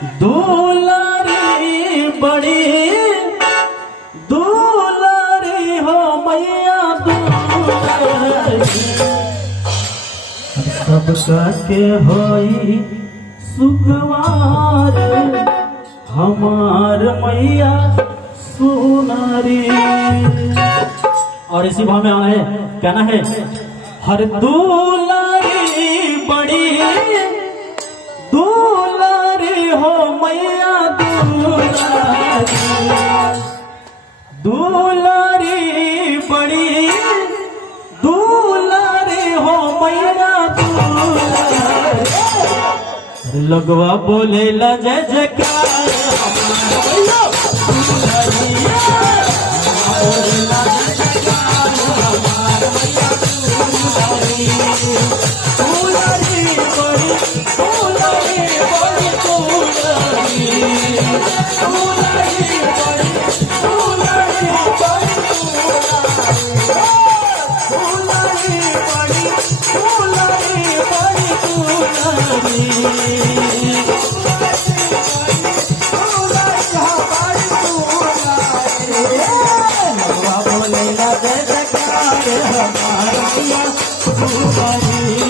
दुलारी बड़ी दुलारी हो मैया दुलारी सबका के होई सुखवार हमार मैया सुनारी। और इसी भाव में आना है, कहना है हर दुलारी बड़ी दुलारी हो मैया दुलारी दुलारी बड़ी दुलारी हो मैया दुलारी। लगवा बोले ला जय जयकार हमारा मैया दुलारी बोलेला जय जयकार हमारा मैया दुलारी। दुलारी बड़ी दुलारी बड़ी दुलारी दुलारी बड़ी दुलारी बड़ी दुलारी बड़ी दुलारी बड़ी दुलारी। बोलेला जय जयकार हमारा मैया दुलारी।